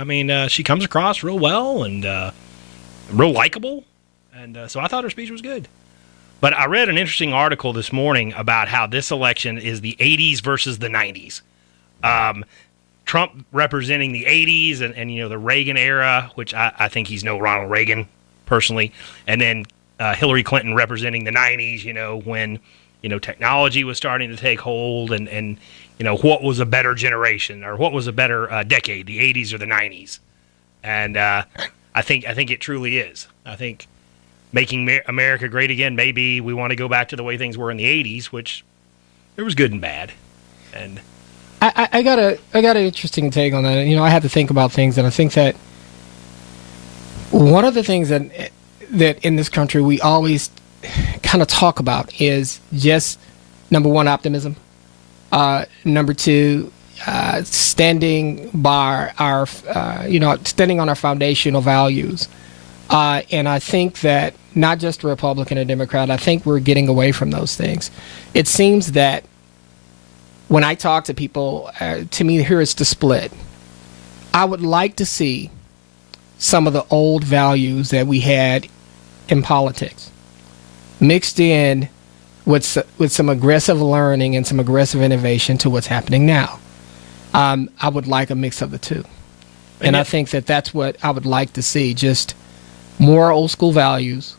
I mean, she comes across real well and real likable. And so I thought her speech was good. But I read an interesting article this morning about how this election is the 80s versus the 90s. Trump representing the 80s and the Reagan era, which I think he's no Ronald Reagan personally. And then Hillary Clinton representing the 90s, when, technology was starting to take hold and what was a better generation or what was a better decade, the 80s or the 90s. And I think it truly is. I think making America great again, maybe we want to go back to the way things were in the 80s, which there was good and bad. And I got an interesting take on that. I had to think about things, and I think that one of the things that in this country we always kind of talk about is just, number one, optimism. Number two, standing by our, standing on our foundational values. And I think that not just a Republican or Democrat, I think we're getting away from those things. It seems that when I talk to people, to me, here is the split. I would like to see some of the old values that we had in politics mixed in with some aggressive learning and some aggressive innovation to what's happening now. I would like a mix of the two. And I think that that's what I would like to see, just more old school values,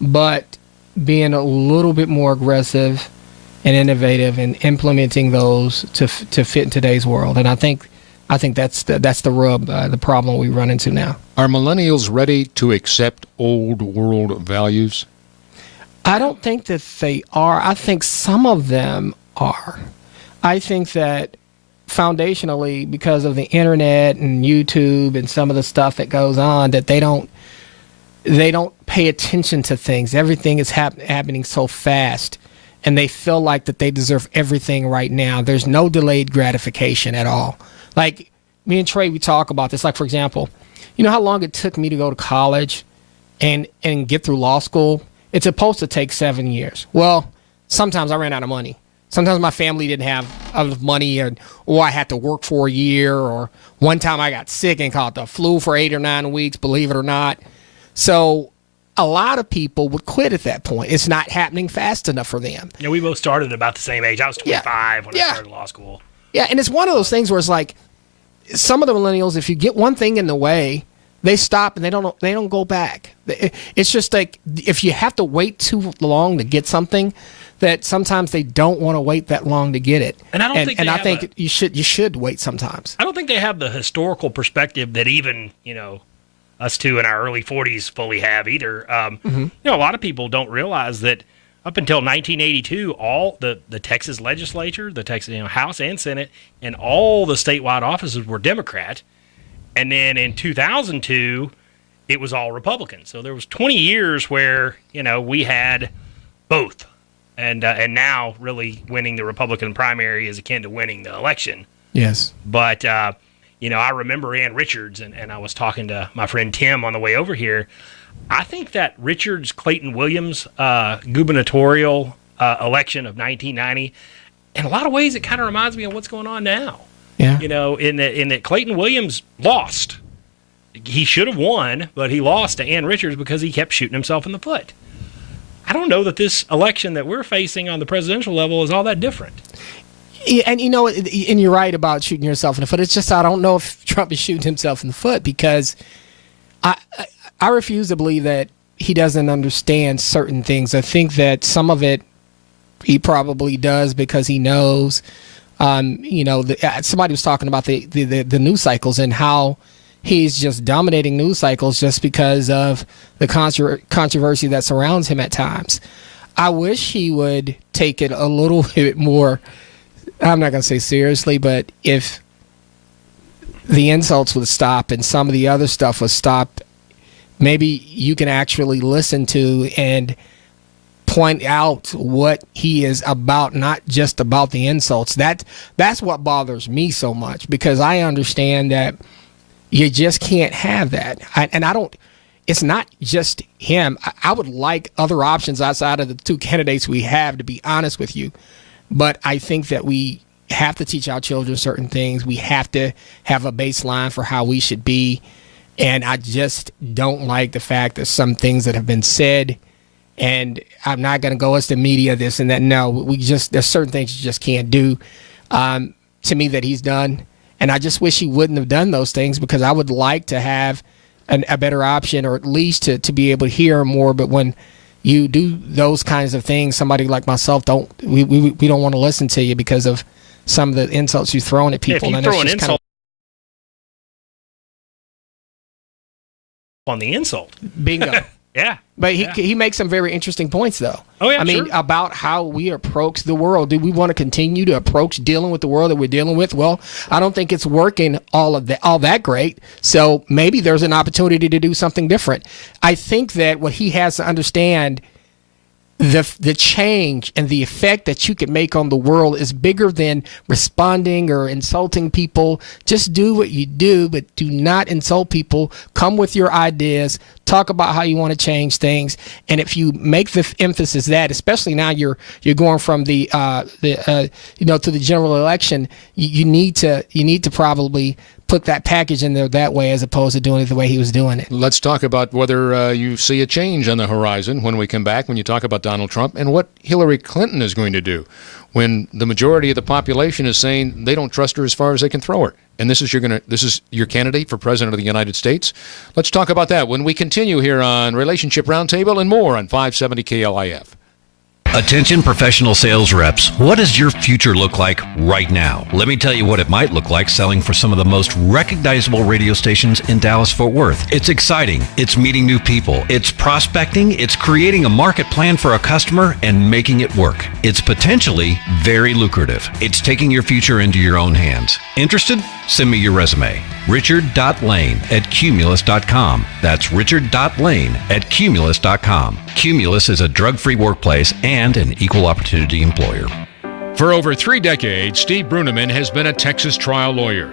but being a little bit more aggressive and innovative and implementing those to fit in today's world. And I think that's the rub, the problem we run into now. Are millennials ready to accept old world values? I don't think that they are. I think some of them are. I think that foundationally, because of the internet and YouTube and some of the stuff that goes on, that they don't pay attention to things. Everything is happening so fast, and they feel like that they deserve everything right now. There's no delayed gratification at all. Like me and Trey, we talk about this. Like, for example, you know how long it took me to go to college and get through law school? It's supposed to take 7 years. Well, sometimes I ran out of money. Sometimes my family didn't have enough money, or I had to work for a year, or one time I got sick and caught the flu for 8 or 9 weeks, believe it or not. So a lot of people would quit at that point. It's not happening fast enough for them. Yeah, we both started at about the same age. I was 25 when I started law school. Yeah, and it's one of those things where it's like some of the millennials, if you get one thing in the way, they stop and they don't go back. It's just like if you have to wait too long to get something, that sometimes they don't want to wait that long to get it. And I think you should wait sometimes. I don't think they have the historical perspective that even us two in our early 40s fully have either. A lot of people don't realize that up until 1982, all the Texas legislature, the Texas House and Senate, and all the statewide offices were Democrat. And then in 2002, it was all Republican. So there was 20 years where, we had both. And now really winning the Republican primary is akin to winning the election. Yes. But, I remember Ann Richards, and I was talking to my friend Tim on the way over here. I think that Richards-Clayton Williams gubernatorial election of 1990, in a lot of ways, it kind of reminds me of what's going on now. Yeah. In that Clayton Williams lost. He should have won, but he lost to Ann Richards because he kept shooting himself in the foot. I don't know that this election that we're facing on the presidential level is all that different. Yeah, and and you're right about shooting yourself in the foot. It's just I don't know if Trump is shooting himself in the foot because I refuse to believe that he doesn't understand certain things. I think that some of it he probably does because he knows. Somebody was talking about the news cycles and how he's just dominating news cycles just because of the controversy that surrounds him at times. I wish he would take it a little bit more, I'm not going to say seriously, but if the insults would stop and some of the other stuff was stopped, maybe you can actually listen to and point out what he is about, not just about the insults. That's what bothers me so much, because I understand that you just can't have that. It's not just him. I would like other options outside of the two candidates we have, to be honest with you. But I think that we have to teach our children certain things. We have to have a baseline for how we should be. And I just don't like the fact that some things that have been said, and I'm not going to go as the media, this and that. No, there's certain things you just can't do to me that he's done. And I just wish he wouldn't have done those things, because I would like to have a better option, or at least to be able to hear more. But when you do those kinds of things, somebody like myself, we don't want to listen to you because of some of the insults you've thrown at people. If you and throw an it's just insult on the insult. Bingo. Yeah. But he makes some very interesting points, though. Oh, yeah, I mean, sure. about how we approach the world. Do we want to continue to approach dealing with the world that we're dealing with? Well, I don't think it's working all that great. So maybe there's an opportunity to do something different. I think that what he has to understand, the change and the effect that you can make on the world is bigger than responding or insulting people. Just do what you do, but do not insult people. Come with your ideas. Talk about how you want to change things. And if you make the emphasis that, especially now you're going from the to the general election, you need to probably put that package in there that way, as opposed to doing it the way he was doing it. Let's talk about whether you see a change on the horizon when we come back, when you talk about Donald Trump, and what Hillary Clinton is going to do when the majority of the population is saying they don't trust her as far as they can throw her. And this is your candidate for president of the United States. Let's talk about that when we continue here on Relationship Roundtable and more on 570 KLIF. Attention professional sales reps, what does your future look like right now? Let me tell you what it might look like selling for some of the most recognizable radio stations in Dallas-Fort Worth. It's exciting. It's meeting new people. It's prospecting. It's creating a market plan for a customer and making it work. It's potentially very lucrative. It's taking your future into your own hands. Interested? Send me your resume. Richard.lane@cumulus.com. That's Richard.lane@cumulus.com. Cumulus is a drug-free workplace and an equal opportunity employer. For over 3 decades, Steve Bruneman has been a Texas trial lawyer,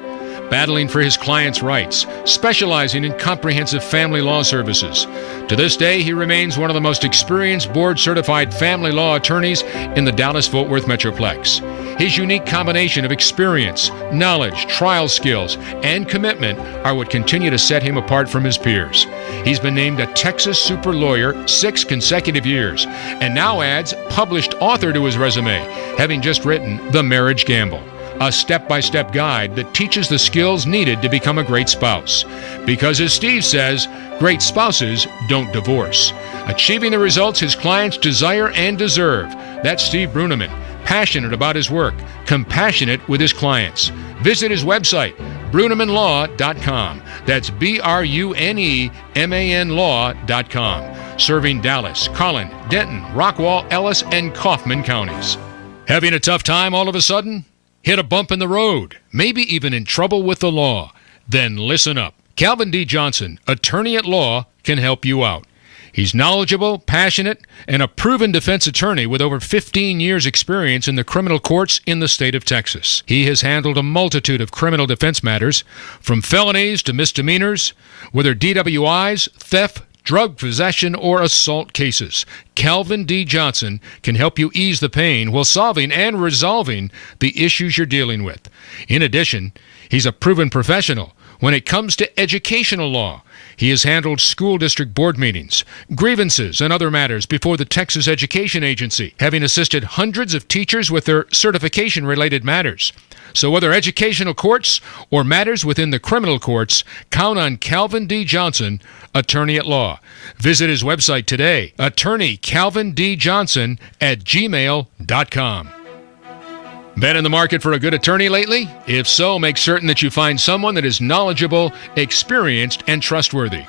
battling for his clients' rights, specializing in comprehensive family law services. To this day, he remains one of the most experienced board-certified family law attorneys in the Dallas-Fort Worth Metroplex. His unique combination of experience, knowledge, trial skills, and commitment are what continue to set him apart from his peers. He's been named a Texas Super Lawyer 6 consecutive years, and now adds published author to his resume, having just written The Marriage Gamble, a step-by-step guide that teaches the skills needed to become a great spouse. Because as Steve says, great spouses don't divorce. Achieving the results his clients desire and deserve. That's Steve Bruneman, passionate about his work, compassionate with his clients. Visit his website, BrunemanLaw.com. That's BRUNEMAN Law.com. Serving Dallas, Collin, Denton, Rockwall, Ellis, and Kaufman counties. Having a tough time all of a sudden? Hit a bump in the road, maybe even in trouble with the law? Then listen up. Calvin D. Johnson, attorney at law, can help you out. He's knowledgeable, passionate, and a proven defense attorney with over 15 years' experience in the criminal courts in the state of Texas. He has handled a multitude of criminal defense matters, from felonies to misdemeanors, whether DWIs, theft, drug possession, or assault cases. Calvin D. Johnson can help you ease the pain while solving and resolving the issues you're dealing with. In addition, he's a proven professional when it comes to educational law. He has handled school district board meetings, grievances, and other matters before the Texas Education Agency, having assisted hundreds of teachers with their certification-related matters. So whether educational courts or matters within the criminal courts, count on Calvin D. Johnson, attorney at law. Visit his website today, attorneycalvindjohnson@gmail.com. Been in the market for a good attorney lately? If so, make certain that you find someone that is knowledgeable, experienced, and trustworthy,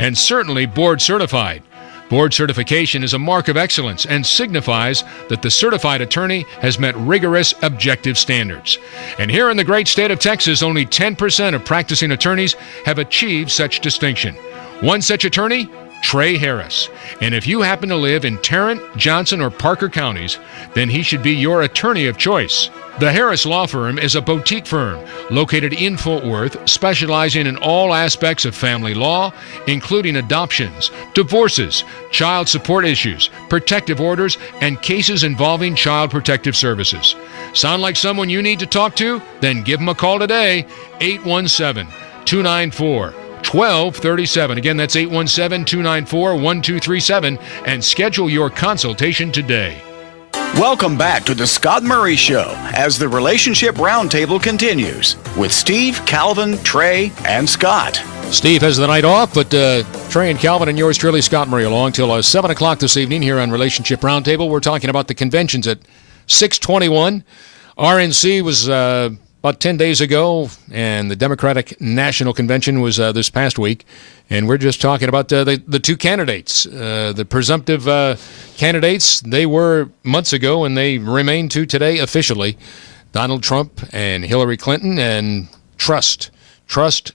and certainly board certified. Board certification is a mark of excellence and signifies that the certified attorney has met rigorous objective standards. And here in the great state of Texas, only 10% of practicing attorneys have achieved such distinction. One such attorney, Trey Harris. And if you happen to live in Tarrant, Johnson, or Parker counties, then he should be your attorney of choice. The Harris Law Firm is a boutique firm located in Fort Worth, specializing in all aspects of family law, including adoptions, divorces, child support issues, protective orders, and cases involving child protective services. Sound like someone you need to talk to? Then give them a call today, 817-294-1237. Again, that's 817-294-1237, and schedule your consultation today. Welcome back to the Scott Murray Show as the Relationship Roundtable continues with Steve, Calvin, Trey, and Scott. Steve has the night off, but Trey and Calvin and yours truly, Scott Murray, along till 7 o'clock this evening here on Relationship Roundtable. We're talking about the conventions at 6:21. RNC was about 10 days ago, and the Democratic National Convention was this past week. And we're just talking about the two candidates, the presumptive candidates. They were months ago, and they remain to today officially. Donald Trump and Hillary Clinton, and trust. Five-letter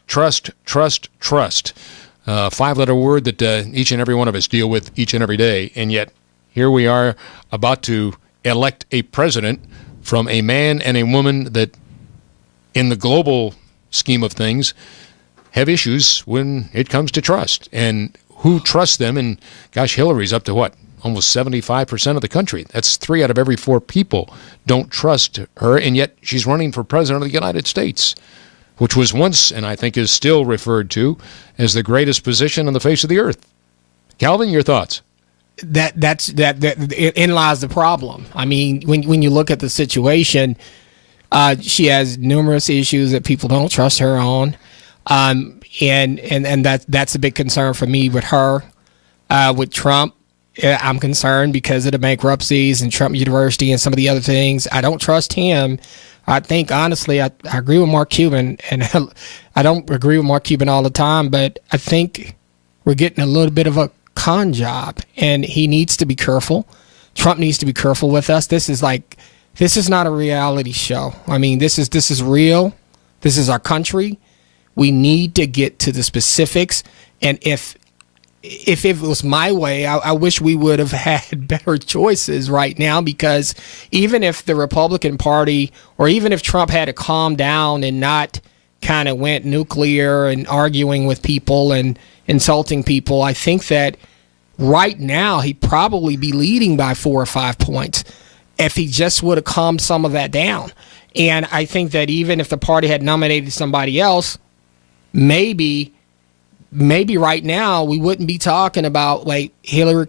word that each and every one of us deal with each and every day. And yet, here we are about to elect a president from a man and a woman that, in the global scheme of things, have issues when it comes to trust. And who trusts them? And gosh, Hillary's up to what? Almost 75% of the country. That's 3 out of every 4 people don't trust her, and yet she's running for president of the United States, which was once, and I think is still referred to, as the greatest position on the face of the earth. Calvin, your thoughts? That's in lies the problem. I mean, when you look at the situation, she has numerous issues that people don't trust her on. And that's a big concern for me with her. With Trump, I'm concerned because of the bankruptcies and Trump University and some of the other things. I don't trust him. I think, honestly, I agree with Mark Cuban, and I don't agree with Mark Cuban all the time, but I think we're getting a little bit of a con job, and he needs to be careful. Trump needs to be careful with us. This is not a reality show. I mean, this is real. This is our country. We need to get to the specifics. And if it was my way, I wish we would have had better choices right now, because even if the Republican Party, or even if Trump had to calm down and not kind of went nuclear and arguing with people and insulting people, I think that right now he'd probably be leading by 4 or 5 points if he just would have calmed some of that down. And I think that even if the party had nominated somebody else, maybe right now we wouldn't be talking about like Hillary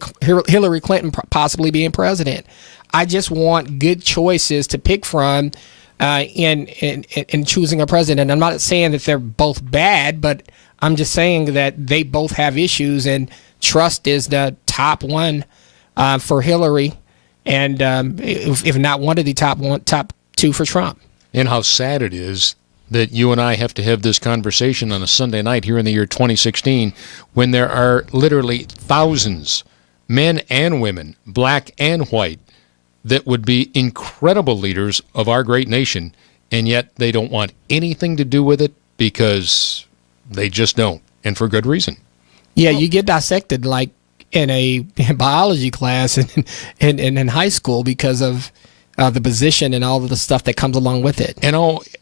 Clinton possibly being president. I just want good choices to pick from in choosing a president. I'm not saying that they're both bad, but I'm just saying that they both have issues, and trust is the top one for Hillary, and if not one of the top 2 for Trump. And how sad it is that you and I have to have this conversation on a Sunday night here in the year 2016, when there are literally thousands, men and women, black and white, that would be incredible leaders of our great nation, and yet they don't want anything to do with it because they just don't, and for good reason. Yeah, you get dissected like in a biology class in high school because of the position and all of the stuff that comes along with it.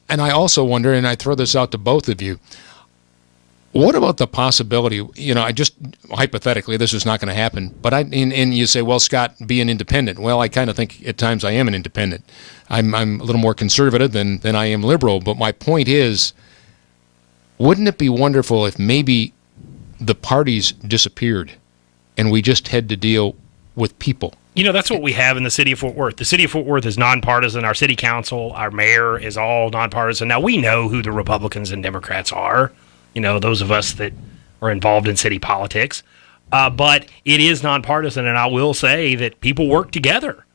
And I also wonder, and I throw this out to both of you, what about the possibility, I just, hypothetically, this is not going to happen, but and you say, well, Scott, be an independent. Well, I kind of think at times I am an independent. I'm a little more conservative than I am liberal, but my point is, wouldn't it be wonderful if maybe the parties disappeared and we just had to deal with people? That's what we have in the city of Fort Worth. The city of Fort Worth is nonpartisan. Our city council, our mayor is all nonpartisan. Now, we know who the Republicans and Democrats are, those of us that are involved in city politics. But it is nonpartisan, and I will say that people work together.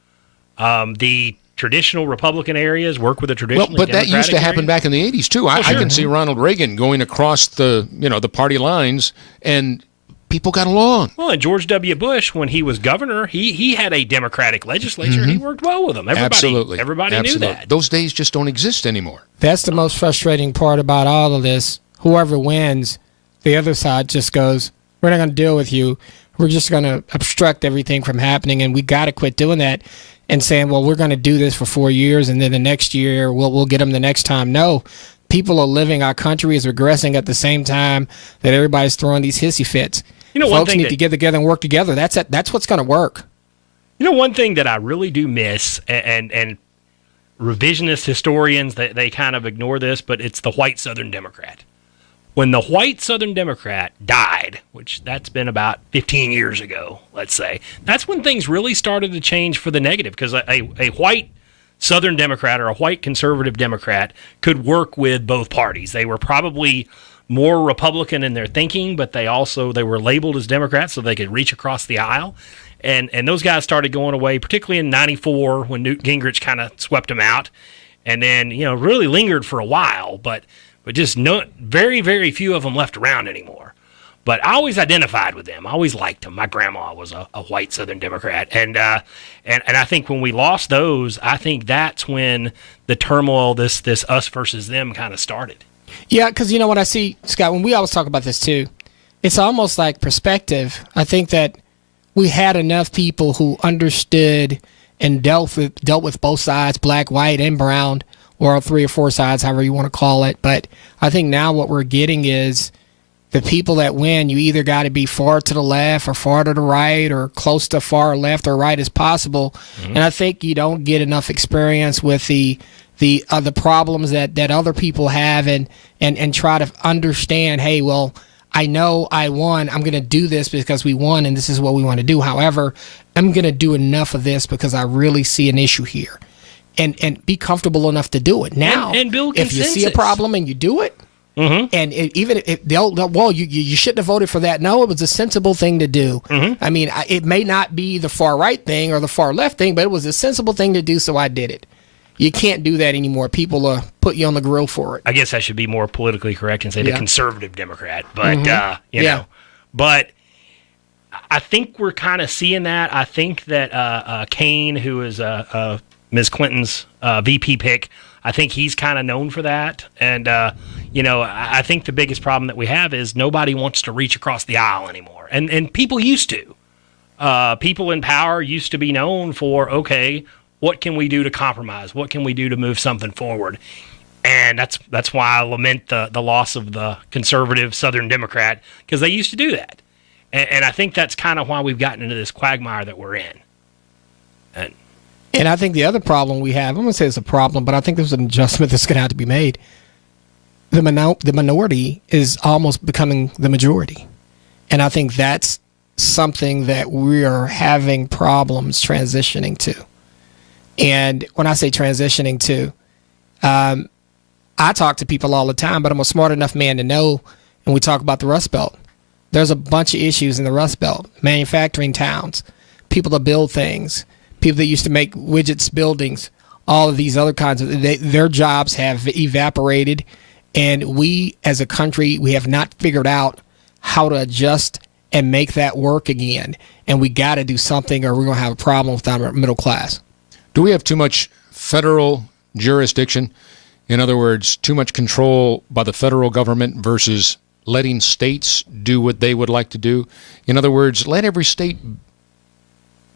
The traditional Republican areas work with the traditional Democratic Democratic that used to happen areas. back in the 80s, too. I sure. can see Ronald Reagan going across the party lines, and people got along. Well, and George W. Bush, when he was governor, he had a Democratic legislature, and he worked well with them. Everybody knew that. Those days just don't exist anymore. That's the most frustrating part about all of this. Whoever wins, the other side just goes, we're not going to deal with you. We're just going to obstruct everything from happening, and we got to quit doing that. and saying, well, we're going to do this for 4 years and then the next year we'll get them the next time. No, people are living, our country is regressing at the same time that everybody's throwing these hissy fits. Folks need to get together and work together. That's what's going to work. One thing that I really do miss, and revisionist historians, they kind of ignore this, but it's the white Southern Democrat. When the white Southern Democrat died, which that's been about 15 years ago, let's say, that's when things really started to change for the negative, because a white Southern Democrat or a white conservative Democrat could work with both parties. They were probably more Republican in their thinking, but they were labeled as Democrats so they could reach across the aisle. And those guys started going away, particularly in 94 when Newt Gingrich kind of swept them out. And then, really lingered for a while, but just very, very few of them left around anymore. But I always identified with them. I always liked them. My grandma was a white Southern Democrat. And I think when we lost those, I think that's when the turmoil, this us versus them kind of started. Yeah, because what I see, Scott, when we always talk about this too, it's almost like perspective. I think that we had enough people who understood and dealt with both sides, black, white, and brown, or 3 or 4 sides, however you want to call it. But I think now what we're getting is the people that win, you either got to be far to the left or far to the right or close to far left or right as possible. Mm-hmm. And I think you don't get enough experience with the problems that other people have and try to understand, hey, well, I know I won. I'm going to do this because we won and this is what we want to do. However, I'm going to do enough of this because I really see an issue here. And be comfortable enough to do it. Now, and build if consensus. you see a problem and you do it, mm-hmm. and even if you shouldn't have voted for that. No, it was a sensible thing to do. Mm-hmm. I mean, it may not be the far right thing or the far left thing, but it was a sensible thing to do, so I did it. You can't do that anymore. People put you on the grill for it. I guess I should be more politically correct and say the conservative Democrat, but mm-hmm. But I think we're kind of seeing that. I think that Kane, who is Ms. Clinton's VP pick, I think he's kind of known for that. And, I think the biggest problem that we have is nobody wants to reach across the aisle anymore. And people used to. People in power used to be known for, okay, what can we do to compromise? What can we do to move something forward? And that's why I lament the loss of the conservative Southern Democrat, because they used to do that. And I think that's kind of why we've gotten into this quagmire that we're in. And I think the other problem we have, I'm going to say it's a problem, but I think there's an adjustment that's going to have to be made. The minority is almost becoming the majority. And I think that's something that we are having problems transitioning to. And when I say transitioning to, I talk to people all the time, but I'm a smart enough man to know, and we talk about the Rust Belt. There's a bunch of issues in the Rust Belt. Manufacturing towns, people that build things, people that used to make widgets, buildings, all of these other kinds of, their jobs have evaporated. And we, as a country, we have not figured out how to adjust and make that work again. And we got to do something or we're going to have a problem with our middle class. Do we have too much federal jurisdiction? In other words, too much control by the federal government versus letting states do what they would like to do? In other words, let every state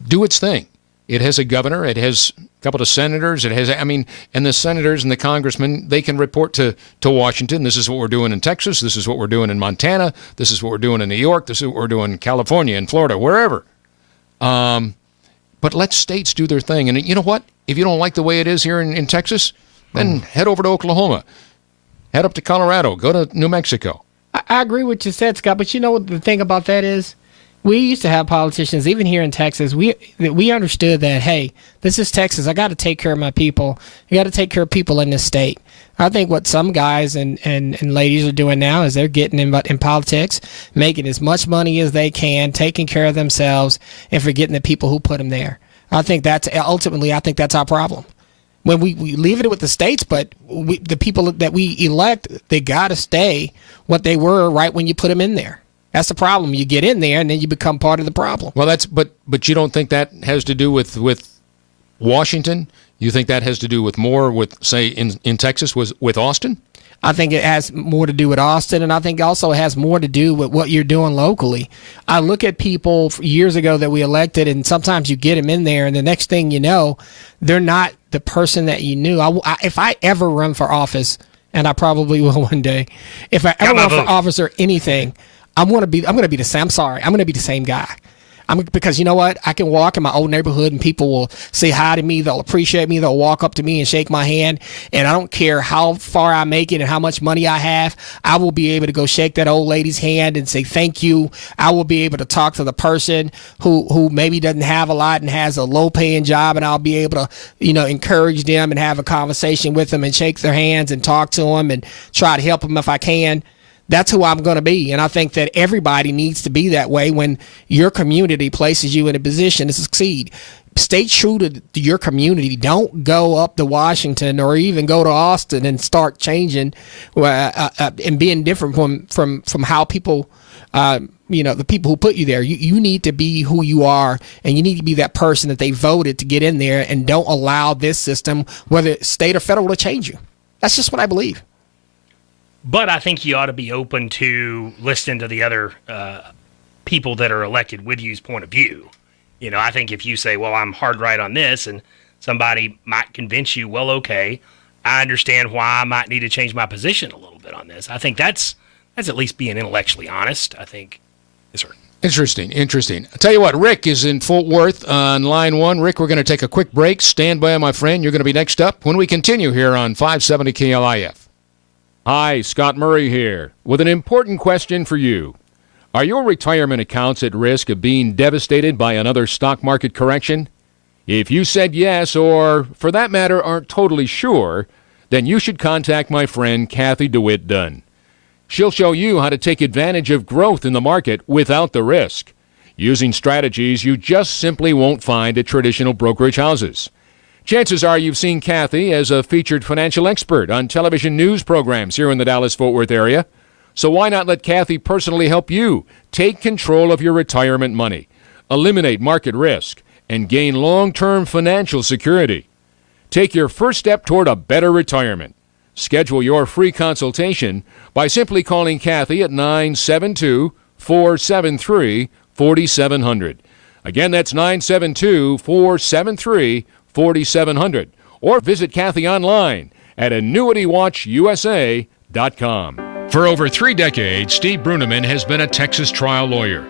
do its thing. It has a governor. It has a couple of senators. It has, and the senators and the congressmen, they can report to Washington. This is what we're doing in Texas. This is what we're doing in Montana. This is what we're doing in New York. This is what we're doing in California and Florida, wherever. But let states do their thing. And you know what? If you don't like the way it is here in Texas, then head over to Oklahoma. Head up to Colorado. Go to New Mexico. I agree with what you said, Scott. But you know what the thing about that is? We used to have politicians, even here in Texas, we understood that, hey, this is Texas. I got to take care of my people. I got to take care of people in this state. I think what some guys and ladies are doing now is they're getting in politics, making as much money as they can, taking care of themselves, and forgetting the people who put them there. I think that's our problem. When we leave it with the states, but the people that we elect, they got to stay what they were right when you put them in there. That's the problem. You get in there and then you become part of the problem. Well, but you don't think that has to do with Washington? You think that has to do with more with, say, in Texas with Austin? I think it has more to do with Austin, and I think also it has more to do with what you're doing locally. I look at people years ago that we elected, and sometimes you get them in there, and the next thing you know, they're not the person that you knew. If I ever run for office, and I probably will one day, if I ever run for office or anything, I'm gonna be the same. I'm sorry, I'm gonna be the same guy. Because you know what? I can walk in my old neighborhood and people will say hi to me. They'll appreciate me. They'll walk up to me and shake my hand. And I don't care how far I make it and how much money I have. I will be able to go shake that old lady's hand and say thank you. I will be able to talk to the person who maybe doesn't have a lot and has a low paying job. And I'll be able to, encourage them and have a conversation with them and shake their hands and talk to them and try to help them if I can. That's who I'm going to be. And I think that everybody needs to be that way when your community places you in a position to succeed. Stay true to your community. Don't go up to Washington or even go to Austin and start changing and being different from how people, the people who put you there. You need to be who you are, and you need to be that person that they voted to get in there, and don't allow this system, whether it's state or federal, to change you. That's just what I believe. But I think you ought to be open to listening to the other people that are elected with you's point of view. I think if you say, well, I'm hard right on this, and somebody might convince you, well, okay, I understand why I might need to change my position a little bit on this. I think that's at least being intellectually honest, I think. Yes, sir. Interesting. I'll tell you what, Rick is in Fort Worth on line 1. Rick, we're going to take a quick break. Stand by, my friend. You're going to be next up when we continue here on 570 KLIF. Hi, Scott Murray here with an important question for you. Are your retirement accounts at risk of being devastated by another stock market correction? If you said yes, or for that matter aren't totally sure, then you should contact my friend Kathy DeWitt Dunn. She'll show you how to take advantage of growth in the market without the risk, using strategies you just simply won't find at traditional brokerage houses. Chances are you've seen Kathy as a featured financial expert on television news programs here in the Dallas-Fort Worth area. So why not let Kathy personally help you take control of your retirement money, eliminate market risk, and gain long-term financial security? Take your first step toward a better retirement. Schedule your free consultation by simply calling Kathy at 972-473-4700. Again, that's 972-473-4700. Or visit Kathy online at annuitywatchusa.com. For over 3 decades, Steve Bruneman has been a Texas trial lawyer,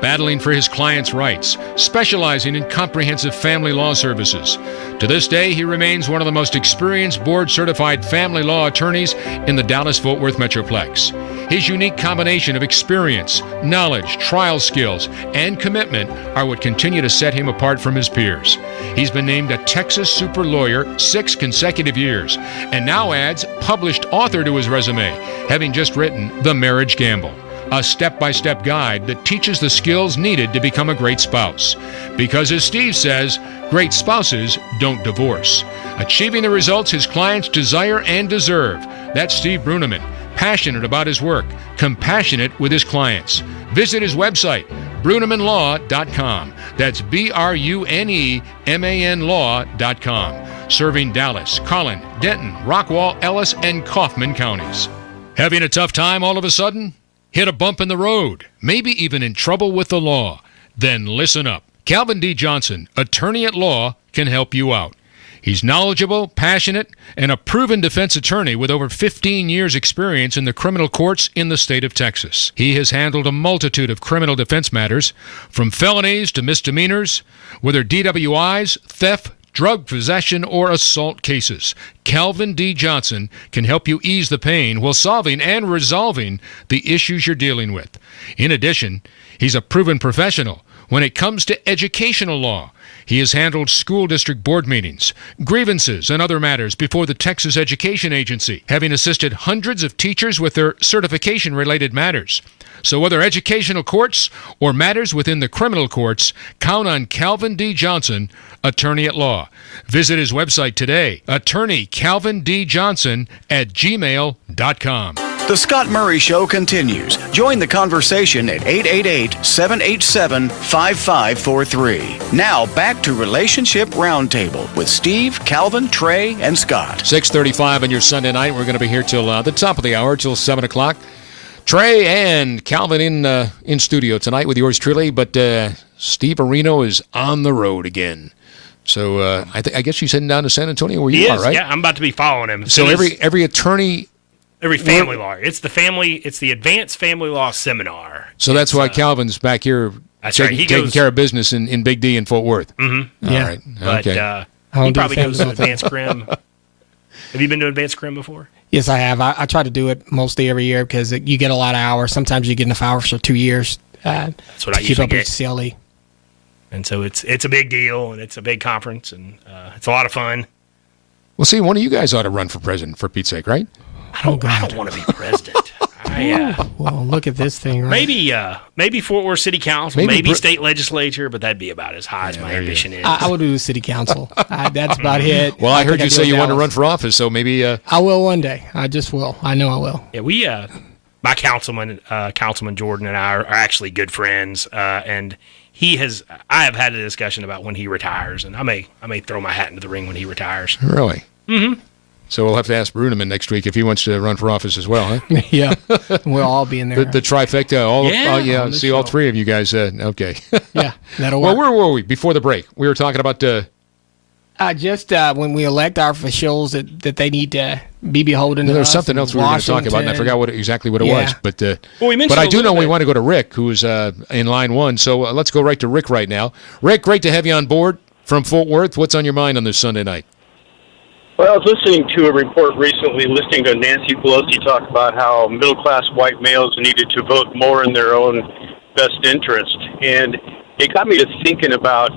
battling for his clients' rights, specializing in comprehensive family law services. To this day, he remains one of the most experienced board-certified family law attorneys in the Dallas-Fort Worth Metroplex. His unique combination of experience, knowledge, trial skills, and commitment are what continue to set him apart from his peers. He's been named a Texas Super Lawyer 6 consecutive years, and now adds published author to his resume, having just written The Marriage Gamble, a step-by-step guide that teaches the skills needed to become a great spouse. Because as Steve says, great spouses don't divorce. Achieving the results his clients desire and deserve. That's Steve Bruneman, passionate about his work, compassionate with his clients. Visit his website, BrunemanLaw.com. That's BRUNEMAN Law.com. Serving Dallas, Collin, Denton, Rockwall, Ellis, and Kaufman counties. Having a tough time all of a sudden? Hit a bump in the road, maybe even in trouble with the law? Then listen up. Calvin D. Johnson, attorney at law, can help you out. He's knowledgeable, passionate, and a proven defense attorney with over 15 years' experience in the criminal courts in the state of Texas. He has handled a multitude of criminal defense matters, from felonies to misdemeanors, whether DWIs, theft, drug possession, or assault cases. Calvin D. Johnson can help you ease the pain while solving and resolving the issues you're dealing with. In addition, he's a proven professional when it comes to educational law. He has handled school district board meetings, grievances, and other matters before the Texas Education Agency, having assisted hundreds of teachers with their certification-related matters. So whether educational courts or matters within the criminal courts, count on Calvin D. Johnson, attorney at law. Visit his website today, attorneycalvindjohnson@gmail.com. The Scott Murray Show continues. Join the conversation at 888-787-5543. Now back to Relationship Roundtable with Steve, Calvin, Trey, and Scott. 6:35 on your Sunday night. We're going to be here till the top of the hour, till 7 o'clock. Trey and Calvin in studio tonight with yours truly, but Steve Areno is on the road again. So I guess he's heading down to San Antonio where you are, right? Yeah, I'm about to be following him. So every attorney... Every family law. It's the Advanced Family Law Seminar. So that's why Calvin's back here taking care of business in Big D in Fort Worth. Mm-hmm. All right. But okay. He probably goes to Advanced Crim. Have you been to Advanced Crim before? Yes, I have. I try to do it mostly every year because you get a lot of hours. Sometimes you get enough hours for 2 years. That's what to I keep usually up get. with CLE. And so it's a big deal, and it's a big conference, and it's a lot of fun. Well, see, one of you guys ought to run for president, for Pete's sake, right? I don't want to be president. Well, look at this thing, right? Maybe Fort Worth City Council, maybe state legislature, but that'd be about as high as my ambition is. I would do city council. That's about it. Well, I heard you say you want to run for office, so maybe... I will one day. I just will. I know I will. Yeah, my Councilman Jordan and I are actually good friends, and I have had a discussion about when he retires, and I may throw my hat into the ring when he retires. Really? Mm-hmm. So we'll have to ask Bruneman next week if he wants to run for office as well, huh? Yeah, we'll all be in there. The trifecta. See all three of you guys. Okay. Yeah, that'll work. Well, where were we before the break? We were talking about... just when we elect our officials that they need to be beholden to There's us. something else we were going to talk about, and I forgot exactly what it was. But we mentioned but I do know we bit. want to go to Rick, who's in line one. So let's go right to Rick right now. Rick, great to have you on board from Fort Worth. What's on your mind on this Sunday night? Well, I was listening to a report recently, listening to Nancy Pelosi talk about how middle-class white males needed to vote more in their own best interest. And it got me to thinking about,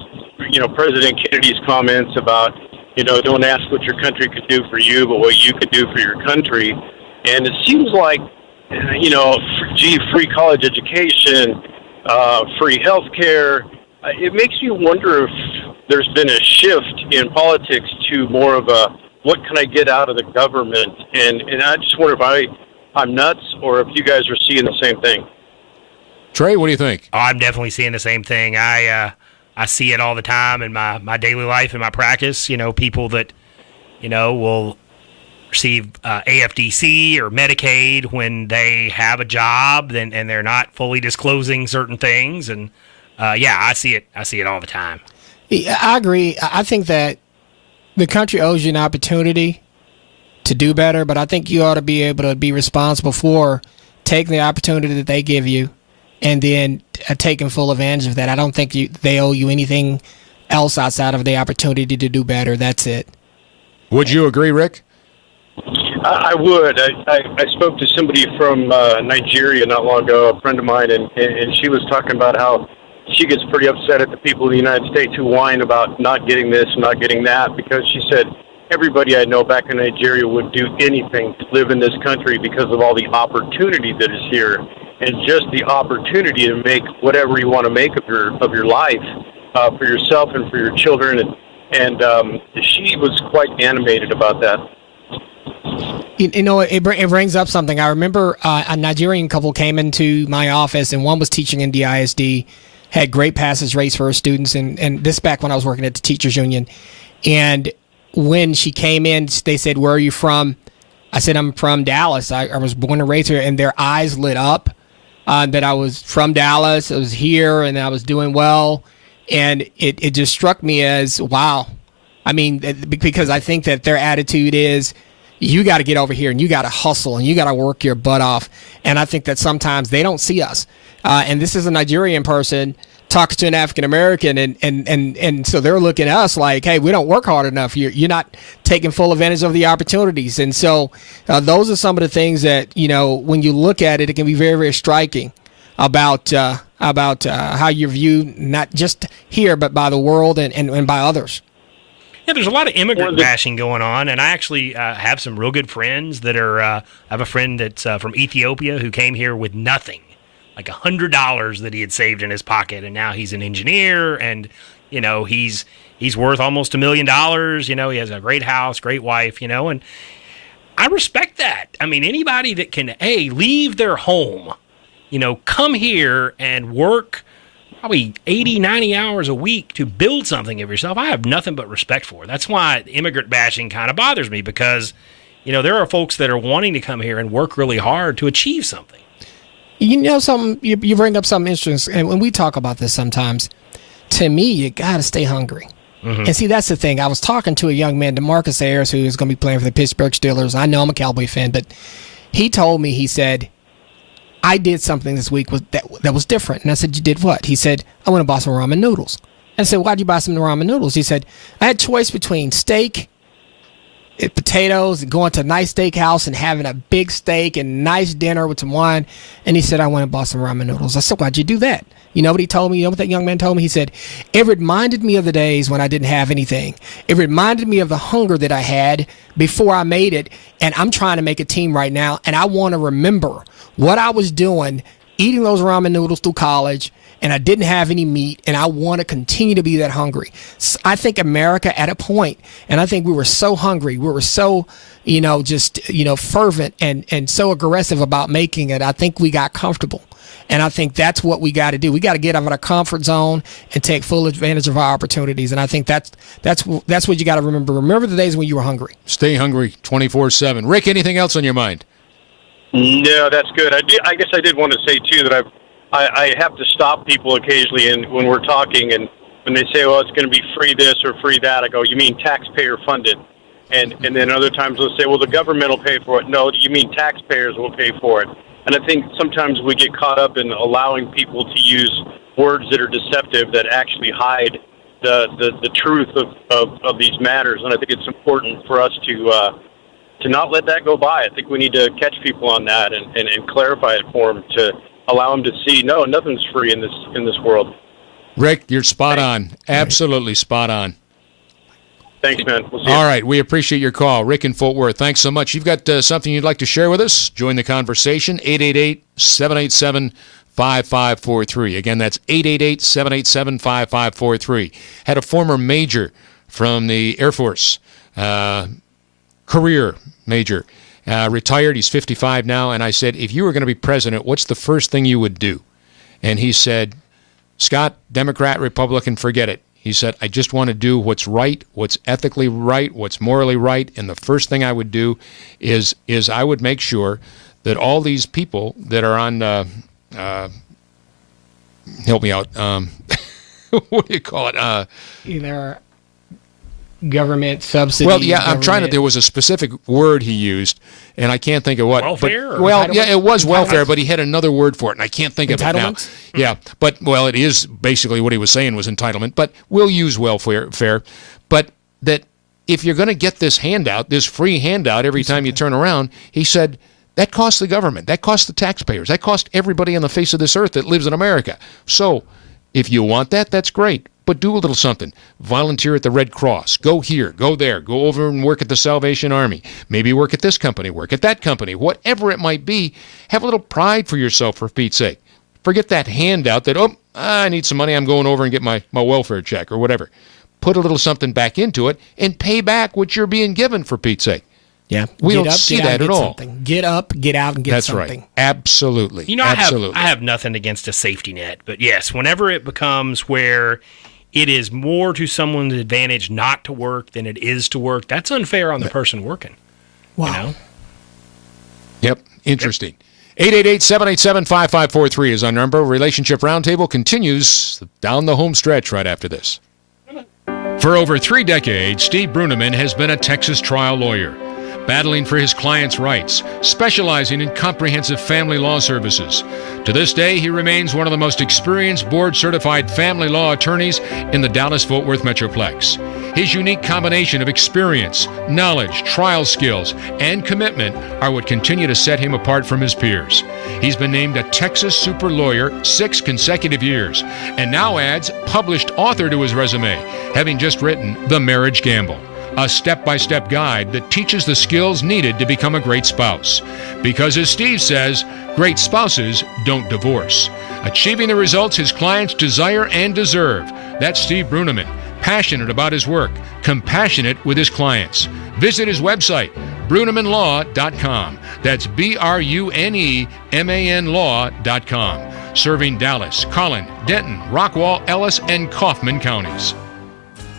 President Kennedy's comments about, don't ask what your country could do for you, but what you could do for your country. And it seems like, free college education, free health care. It makes you wonder if there's been a shift in politics to more of a, what can I get out of the government? And I just wonder if I'm nuts or if you guys are seeing the same thing. Trey, what do you think? Oh, I'm definitely seeing the same thing. I see it all the time in my daily life and my practice. People that, will receive AFDC or Medicaid when they have a job and they're not fully disclosing certain things. And, I see it. I see it all the time. I agree. I think that the country owes you an opportunity to do better, but I think you ought to be able to be responsible for taking the opportunity that they give you and then taking full advantage of that. I don't think they owe you anything else outside of the opportunity to do better. That's it. Would you agree, Rick? I would. I spoke to somebody from Nigeria not long ago, a friend of mine, and she was talking about how she gets pretty upset at the people in the United States who whine about not getting this, not getting that, because she said everybody I know back in Nigeria would do anything to live in this country because of all the opportunity that is here, and just the opportunity to make whatever you want to make of your life for yourself and for your children, and she was quite animated about that. It brings up something. I remember a Nigerian couple came into my office, and one was teaching in DISD, had great passage rates for her students, and this back when I was working at the Teachers Union. And when she came in, they said, "Where are you from?" I said, "I'm from Dallas. I was born and raised here." And their eyes lit up that I was from Dallas, I was here, and I was doing well. And it just struck me as, wow. I mean, because I think that their attitude is, you got to get over here and you got to hustle and you got to work your butt off. And I think that sometimes they don't see us. And this is a Nigerian person talking to an African American, and so they're looking at us like, hey, we don't work hard enough. You're not taking full advantage of the opportunities. And so those are some of the things that, when you look at it, it can be very, very striking about how you're viewed, not just here, but by the world and by others. Yeah, there's a lot of immigrant bashing going on, and I actually have some real good friends that are. I have a friend that's from Ethiopia who came here with nothing, like $100 that he had saved in his pocket, and now he's an engineer, and he's worth almost $1 million. He has a great house, great wife, and I respect that. I mean, anybody that can, leave their home, come here and work probably 80, 90 hours a week to build something of yourself, I have nothing but respect for. That's why immigrant bashing kind of bothers me, because, there are folks that are wanting to come here and work really hard to achieve something. Something, you bring up something interesting, and when we talk about this sometimes, to me, you got to stay hungry. Mm-hmm. And see, that's the thing. I was talking to a young man, DeMarcus Ayers, who is going to be playing for the Pittsburgh Steelers. I know I'm a Cowboy fan, but he told me, he said, I did something this week that was different. And I said, you did what? He said, I went and bought some ramen noodles. And I said, why'd you buy some ramen noodles? He said, I had choice between steak, potatoes, and going to a nice steakhouse and having a big steak and nice dinner with some wine. And he said, I went and bought some ramen noodles. I said, why'd you do that? You know what he told me? You know what that young man told me? He said, it reminded me of the days when I didn't have anything. It reminded me of the hunger that I had before I made it. And I'm trying to make a team right now. And I want to remember what I was doing, eating those ramen noodles through college, and I didn't have any meat, and I want to continue to be that hungry. So I think America at a point, and I think we were so hungry, we were so, fervent and so aggressive about making it. I think we got comfortable. And I think that's what we got to do. We got to get out of our comfort zone and take full advantage of our opportunities. And I think that's what you got to remember. Remember the days when you were hungry. Stay hungry 24/7. Rick, anything else on your mind? No, that's good. I guess I did want to say too that I have to stop people occasionally, and when we're talking, and when they say, "Well, it's going to be free this or free that," I go, "You mean taxpayer funded?" And then other times they'll say, "Well, the government will pay for it." No, you mean taxpayers will pay for it. And I think sometimes we get caught up in allowing people to use words that are deceptive that actually hide the truth of these matters. And I think it's important for us to not let that go by. I think we need to catch people on that and clarify it for them, to allow them to see, no, nothing's free in this world. Rick, you're spot on. Absolutely spot on. Thanks, man. We'll see you. All right. We appreciate your call. Rick in Fort Worth, thanks so much. You've got something you'd like to share with us? Join the conversation, 888-787-5543. Again, that's 888-787-5543. Had a former major from the Air Force, career major, retired. He's 55 now. And I said, if you were going to be president, what's the first thing you would do? And he said, Scott, Democrat, Republican, forget it. He said, I just want to do what's right, what's ethically right, what's morally right. And the first thing I would do is I would make sure that all these people that are on, help me out, what do you call it? Either government subsidy. Well, yeah, I'm trying to, there was a specific word he used, and I can't think of what. Welfare? Yeah, it was welfare, but he had another word for it, and I can't think of it now. Yeah, but, it is basically what he was saying was entitlement, but we'll use welfare. But that if you're going to get this handout, this free handout every time you turn around, he said, that costs the government, that costs the taxpayers, that costs everybody on the face of this earth that lives in America. So if you want that, that's great. But do a little something. Volunteer at the Red Cross. Go here, go there. Go over and work at the Salvation Army. Maybe work at this company, work at that company. Whatever it might be, have a little pride for yourself, for Pete's sake. Forget that handout that, I need some money, I'm going over and get my welfare check or whatever. Put a little something back into it and pay back what you're being given, for Pete's sake. Yeah, we don't see that at all. Get up, get out, and get something. That's right. Absolutely. I have nothing against a safety net, but yes, whenever it becomes where it is more to someone's advantage not to work than it is to work, that's unfair on the person working. Wow. Yep. Interesting. 888-787-5543 is our number. Relationship Roundtable continues down the home stretch right after this. For over 3 decades, Steve Bruneman has been a Texas trial lawyer, battling for his clients' rights, specializing in comprehensive family law services. To this day, he remains one of the most experienced board-certified family law attorneys in the Dallas-Fort Worth Metroplex. His unique combination of experience, knowledge, trial skills, and commitment are what continue to set him apart from his peers. He's been named a Texas Super Lawyer 6 consecutive years, and now adds published author to his resume, having just written The Marriage Gamble, a step-by-step guide that teaches the skills needed to become a great spouse. Because as Steve says, great spouses don't divorce. Achieving the results his clients desire and deserve. That's Steve Bruneman, passionate about his work, compassionate with his clients. Visit his website, BrunemanLaw.com. That's BRUNEMAN Law.com. Serving Dallas, Collin, Denton, Rockwall, Ellis, and Kaufman counties.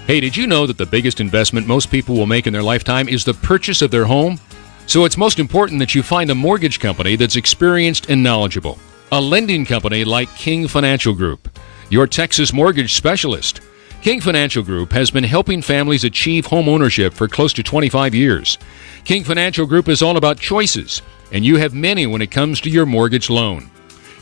Hey, did you know that the biggest investment most people will make in their lifetime is the purchase of their home? So it's most important that you find a mortgage company that's experienced and knowledgeable. A lending company like King Financial Group, your Texas mortgage specialist. King Financial Group has been helping families achieve home ownership for close to 25 years. King Financial Group is all about choices, and you have many when it comes to your mortgage loan.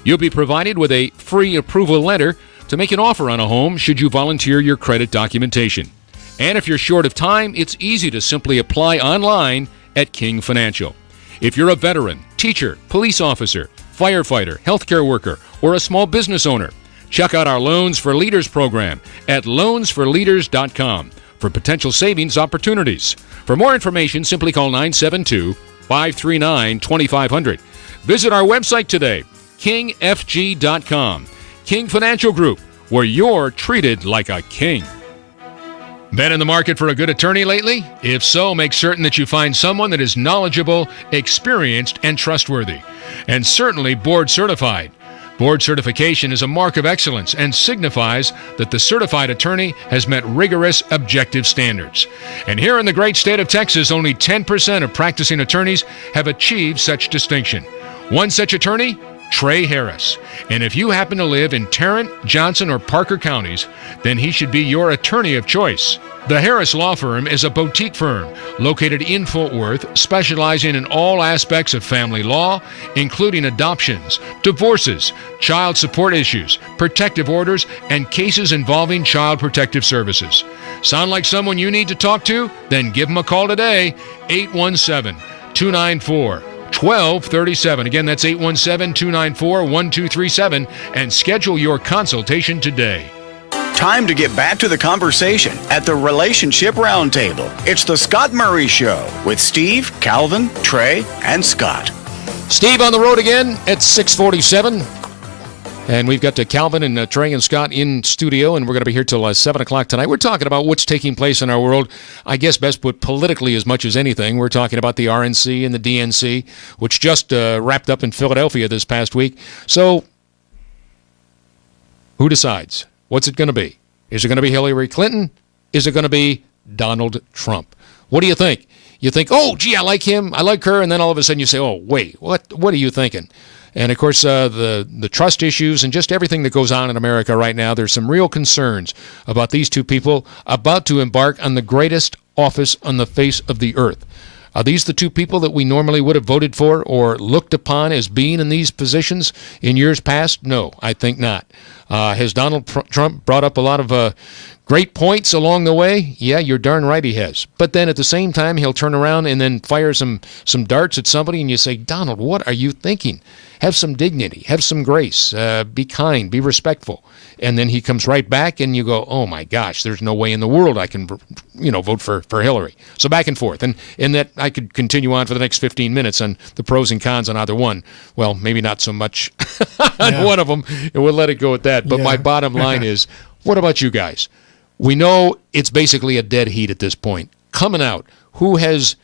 You'll be provided with a free approval letter to make an offer on a home should you volunteer your credit documentation. And if you're short of time, it's easy to simply apply online at King Financial. If you're a veteran, teacher, police officer, firefighter, healthcare worker, or a small business owner, check out our Loans for Leaders program at loansforleaders.com for potential savings opportunities. For more information, simply call 972-539-2500. Visit our website today, kingfg.com. King Financial Group, where you're treated like a king. Been in the market for a good attorney lately? If so, make certain that you find someone that is knowledgeable, experienced, and trustworthy, and certainly board certified. Board certification is a mark of excellence and signifies that the certified attorney has met rigorous objective standards. And here in the great state of Texas, only 10% of practicing attorneys have achieved such distinction. One such attorney, Trey Harris. And if you happen to live in Tarrant, Johnson, or Parker counties, then he should be your attorney of choice. The Harris Law Firm is a boutique firm located in Fort Worth, specializing in all aspects of family law, including adoptions, divorces, child support issues, protective orders, and cases involving child protective services. Sound like someone you need to talk to? Then give them a call today, 817-294-1237. Again, that's 817-294-1237, and schedule your consultation today. Time to get back to the conversation at the Relationship Roundtable. It's the Scott Murray Show with Steve, Calvin, Trey, and Scott. Steve on the road again at 647. And we've got Calvin and Trey and Scott in studio, and we're going to be here till 7 o'clock tonight. We're talking about what's taking place in our world, I guess best put politically as much as anything. We're talking about the RNC and the DNC, which just wrapped up in Philadelphia this past week. So who decides? What's it going to be? Is it going to be Hillary Clinton? Is it going to be Donald Trump? What do you think? You think, oh, gee, I like him, I like her, and then all of a sudden you say, oh, wait, what are you thinking? And, of course, the trust issues and just everything that goes on in America right now, there's some real concerns about these two people about to embark on the greatest office on the face of the earth. Are these the two people that we normally would have voted for or looked upon as being in these positions in years past? No, I think not. Has Donald Trump brought up a lot of great points along the way? Yeah, you're darn right he has. But then at the same time, he'll turn around and then fire some darts at somebody, and you say, Donald, what are you thinking? Have some dignity, have some grace, be kind, be respectful. And then he comes right back, and you go, oh my gosh, there's no way in the world I can, vote for Hillary. So back and forth. And that I could continue on for the next 15 minutes on the pros and cons on either one. Well, maybe not so much on one of them, and we'll let it go at that. But my bottom line is, what about you guys? We know it's basically a dead heat at this point. Coming out, who has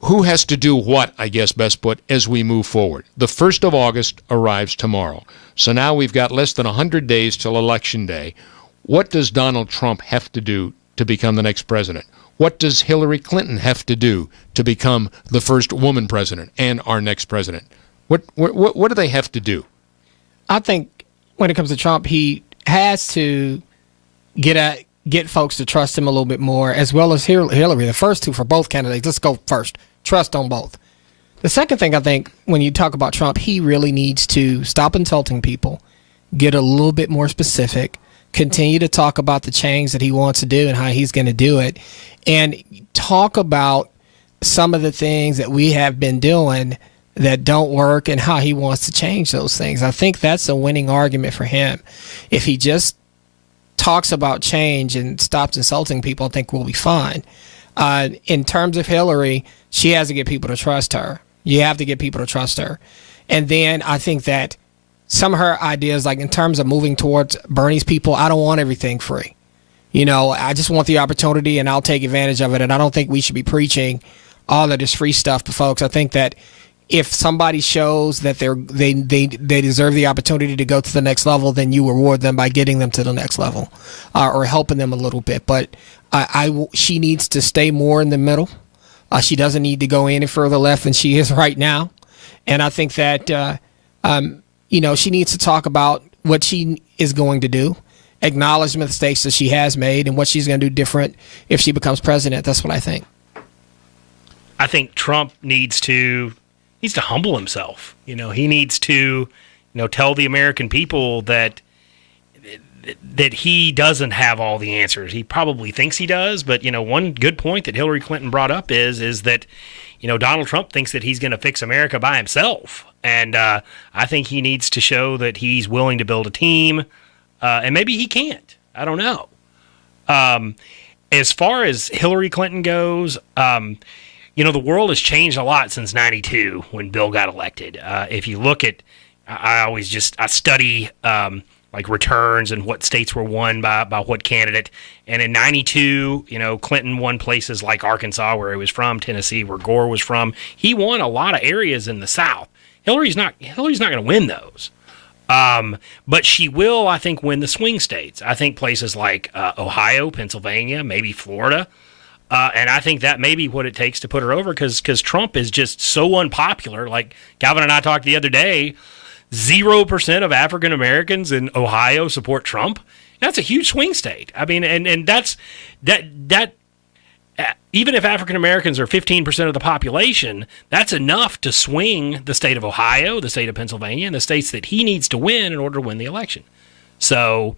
to do what, I guess, best put, as we move forward? The 1st of August arrives tomorrow. So now we've got less than 100 days till Election Day. What does Donald Trump have to do to become the next president? What does Hillary Clinton have to do to become the first woman president and our next president? What do they have to do? I think when it comes to Trump, he has to get folks to trust him a little bit more, as well as Hillary. The first two for both candidates. Let's go first. Trust on both. The second thing, I think, when you talk about Trump, he really needs to stop insulting people, get a little bit more specific, continue to talk about the change that he wants to do and how he's going to do it, and talk about some of the things that we have been doing that don't work and how he wants to change those things. I think that's a winning argument for him. If he just talks about change and stops insulting people, I think we'll be fine. In terms of Hillary, she has to get people to trust her. You have to get people to trust her. And then I think that some of her ideas, like in terms of moving towards Bernie's people, I don't want everything free. I just want the opportunity, and I'll take advantage of it. And I don't think we should be preaching all of this free stuff to folks. I think that if somebody shows that they deserve the opportunity to go to the next level, then you reward them by getting them to the next level, or helping them a little bit. But she needs to stay more in the middle. She doesn't need to go any further left than she is right now. And I think that she needs to talk about what she is going to do, acknowledge the mistakes that she has made, and what she's going to do different if she becomes president. That's what I think. I think Trump needs to humble himself. He needs to, tell the American people that he doesn't have all the answers. He probably thinks he does, but one good point that Hillary Clinton brought up is that Donald Trump thinks that he's going to fix America by himself, and I think he needs to show that he's willing to build a team, and maybe he can't. I don't know. As far as Hillary Clinton goes, the world has changed a lot since '92 when Bill got elected. If you look at, I study like returns and what states were won by what candidate. And in '92, Clinton won places like Arkansas, where he was from, Tennessee, where Gore was from. He won a lot of areas in the South. Hillary's not going to win those. But she will, I think, win the swing states. I think places like Ohio, Pennsylvania, maybe Florida. And I think that may be what it takes to put her over, because Trump is just so unpopular. Like Calvin and I talked the other day, 0% of African Americans in Ohio support Trump. That's a huge swing state. I mean, and that's that. Even if African Americans are 15% of the population, that's enough to swing the state of Ohio, the state of Pennsylvania, and the states that he needs to win in order to win the election. So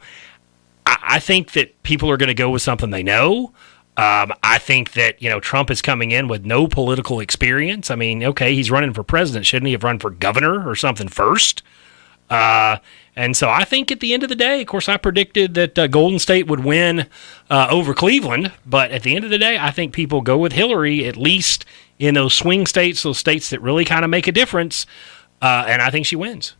I think that people are going to go with something they know. I think that, Trump is coming in with no political experience. I mean, okay, he's running for president. Shouldn't he have run for governor or something first? And so I think at the end of the day, of course, I predicted that Golden State would win over Cleveland. But at the end of the day, I think people go with Hillary, at least in those swing states, those states that really kind of make a difference. And I think she wins.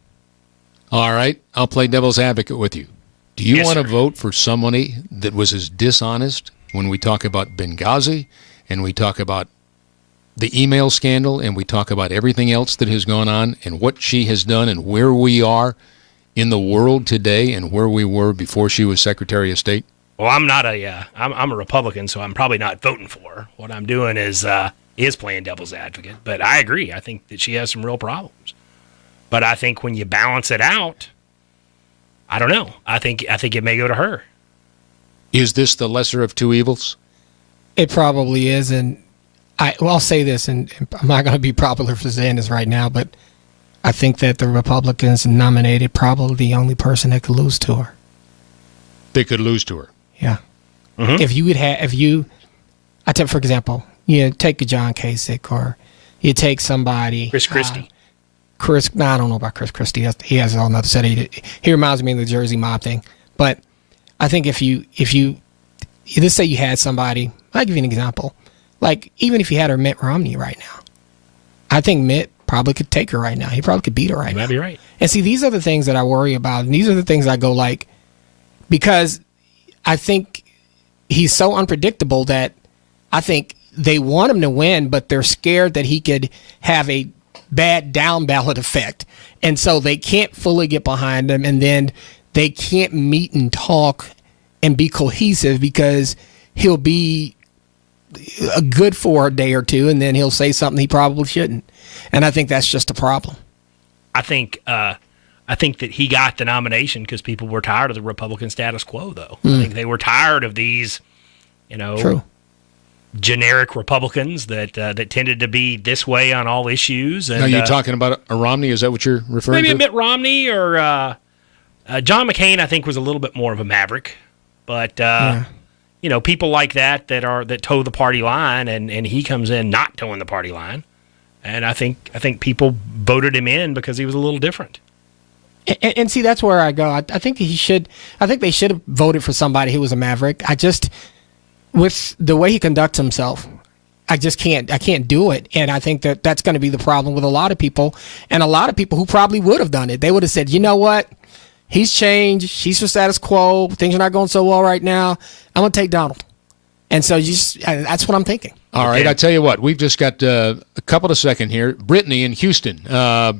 All right. I'll play devil's advocate with you. Do you Yes, want to sir. vote for somebody that was as dishonest when we talk about Benghazi and we talk about the email scandal and we talk about everything else that has gone on and what she has done and where we are in the world today and where we were before she was Secretary of State? Well, I'm not I'm a Republican, so I'm probably not voting for her. What I'm doing is playing devil's advocate. But I agree. I think that she has some real problems. But I think when you balance it out, I don't know. I think it may go to her. Is this the lesser of two evils? It probably is, and I'll say this, and I'm not going to be popular for saying this right now, but I think that the Republicans nominated probably the only person that could lose to her. They could lose to her. Yeah. Mm-hmm. I take, for example, take a John Kasich, or you take somebody. Chris Christie. I don't know about Chris Christie. He has a whole nother set. He reminds me of the Jersey Mob thing. But I think if you let's say you had somebody, I'll give you an example. Like, even if you had her Mitt Romney right now, I think Mitt probably could take her right now. He probably could beat her right now. You might be right. And see, these are the things that I worry about. And these are the things I go like, because I think he's so unpredictable that I think they want him to win, but they're scared that he could have a bad down ballot effect. And so they can't fully get behind him. And then they can't meet and talk and be cohesive, because he'll be good for a day or two, and then he'll say something he probably shouldn't. And I think that's just a problem. I think that he got the nomination because people were tired of the Republican status quo, though. I think they were tired of these, True. generic Republicans that tended to be this way on all issues. And Are you talking about a Romney? Is that what you're referring maybe to? a Mitt Romney or John McCain? I think was a little bit more of a maverick, but people like that toe the party line, and he comes in not towing the party line, and I think people voted him in because he was a little different. And see, that's where I go. I think they should have voted for somebody who was a maverick. With the way he conducts himself, I can't do it. And I think that that's going to be the problem with a lot of people, and a lot of people who probably would have done it. They would have said, you know what? He's changed. She's for status quo. Things are not going so well right now. I'm going to take Donald. And so that's what I'm thinking. All right, I tell you what, we've just got a couple of seconds here. Brittany in Houston.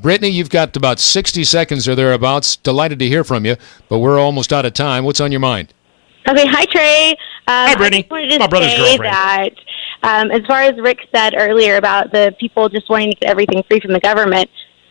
Brittany, you've got about 60 seconds or thereabouts. Delighted to hear from you, but we're almost out of time. What's on your mind? Okay, hi, Trey. Hi, Brittany. My brother's girlfriend. That, as far as Rick said earlier about the people just wanting to get everything free from the government,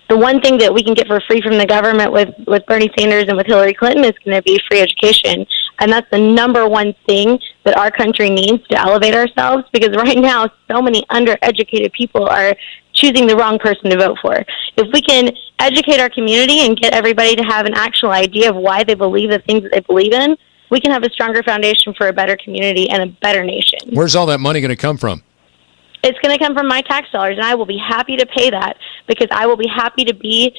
the one thing that we can get for free from the government with Bernie Sanders and with Hillary Clinton is going to be free education. And that's the number one thing that our country needs to elevate ourselves, because right now so many undereducated people are choosing the wrong person to vote for. If we can educate our community and get everybody to have an actual idea of why they believe the things that they believe in, we can have a stronger foundation for a better community and a better nation. Where's all that money going to come from? It's going to come from my tax dollars, and I will be happy to pay that, because I will be happy to be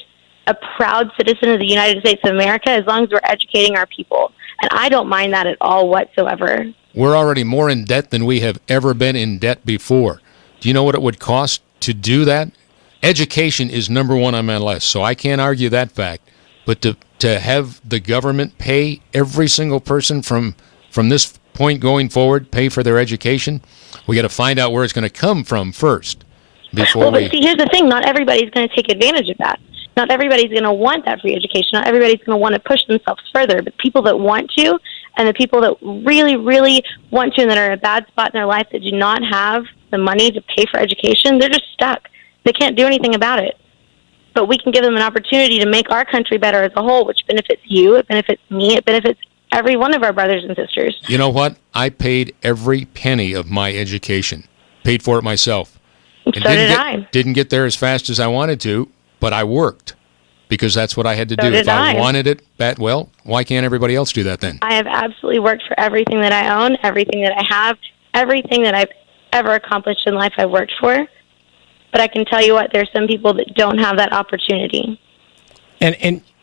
a proud citizen of the United States of America as long as we're educating our people. And I don't mind that at all whatsoever. We're already more in debt than we have ever been in debt before. Do you know what it would cost to do that? Education is number one on my list, so I can't argue that fact. But to have the government pay every single person from this point going forward, pay for their education, we got to find out where it's going to come from first. But see, here's the thing. Not everybody's going to take advantage of that. Not everybody's going to want that free education. Not everybody's going to want to push themselves further. But people that want to, and the people that really, really want to and that are in a bad spot in their life that do not have the money to pay for education, they're just stuck. They can't do anything about it. But we can give them an opportunity to make our country better as a whole, which benefits you, it benefits me, it benefits every one of our brothers and sisters. You know what? I paid every penny of my education. Paid for it myself. And so did I. Didn't get there as fast as I wanted to, but I worked because that's what I had to do. If I wanted it, well, why can't everybody else do that then? I have absolutely worked for everything that I own, everything that I have, everything that I've ever accomplished in life I've worked for. But I can tell you what, there's some people that don't have that opportunity. And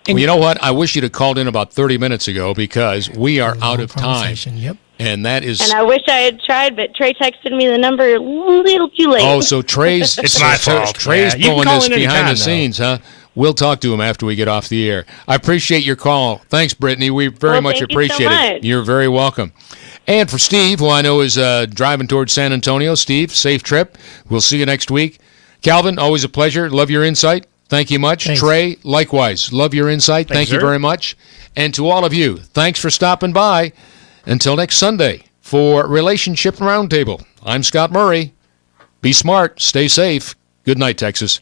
well, you know what? I wish you'd have called in about 30 minutes ago, because we are out of time. Yep. And that is. And I wish I had tried, but Trey texted me the number a little too late. Oh, so Trey's. It's my fault. Trey's Yeah, you can pulling call this in any behind time, the scenes, huh? We'll talk to him after we get off the air. I appreciate your call. Thanks, Brittany. We very much thank you appreciate so it. much. You're very welcome. And for Steve, who I know is driving towards San Antonio, Steve, safe trip. We'll see you next week. Calvin, always a pleasure. Love your insight. Thank you much. Thanks. Trey, likewise. Love your insight. Thank you sir. very much. And to all of you, thanks for stopping by. Until next Sunday for Relationship Roundtable, I'm Scott Murray. Be smart. Stay safe. Good night, Texas.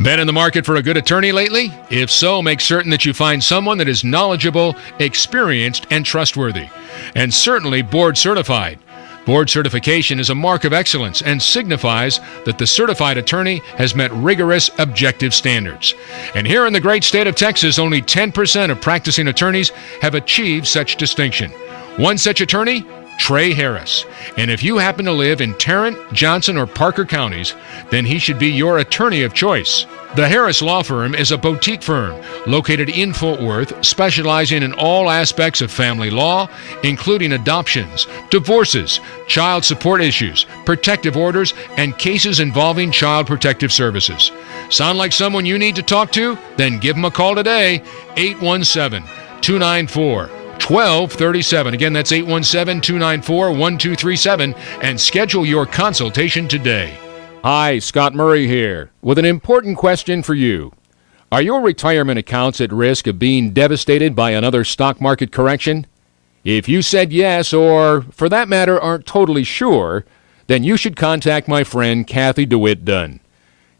Been in the market for a good attorney lately? If so, make certain that you find someone that is knowledgeable, experienced, and trustworthy, and certainly board certified. Board certification is a mark of excellence and signifies that the certified attorney has met rigorous objective standards. And here in the great state of Texas, only 10% of practicing attorneys have achieved such distinction. One such attorney, Trey Harris. And if you happen to live in Tarrant, Johnson, or Parker counties, then he should be your attorney of choice. The Harris Law Firm is a boutique firm located in Fort Worth, specializing in all aspects of family law, including adoptions, divorces, child support issues, protective orders, and cases involving child protective services. Sound like someone you need to talk to? Then give them a call today, 817-294-1237. Again, that's 817-294-1237, and schedule your consultation today. Hi, Scott Murray here, with an important question for you. Are your retirement accounts at risk of being devastated by another stock market correction? If you said yes, or for that matter aren't totally sure, then you should contact my friend Kathy DeWitt Dunn.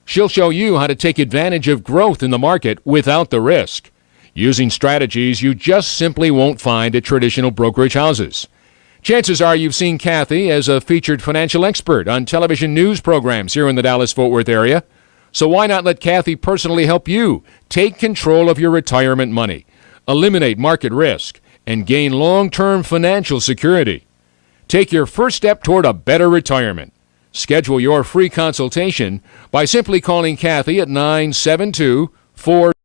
She'll show you how to take advantage of growth in the market without the risk, using strategies you just simply won't find at traditional brokerage houses. Chances are you've seen Kathy as a featured financial expert on television news programs here in the Dallas-Fort Worth area. So why not let Kathy personally help you take control of your retirement money, eliminate market risk, and gain long-term financial security? Take your first step toward a better retirement. Schedule your free consultation by simply calling Kathy at 972-4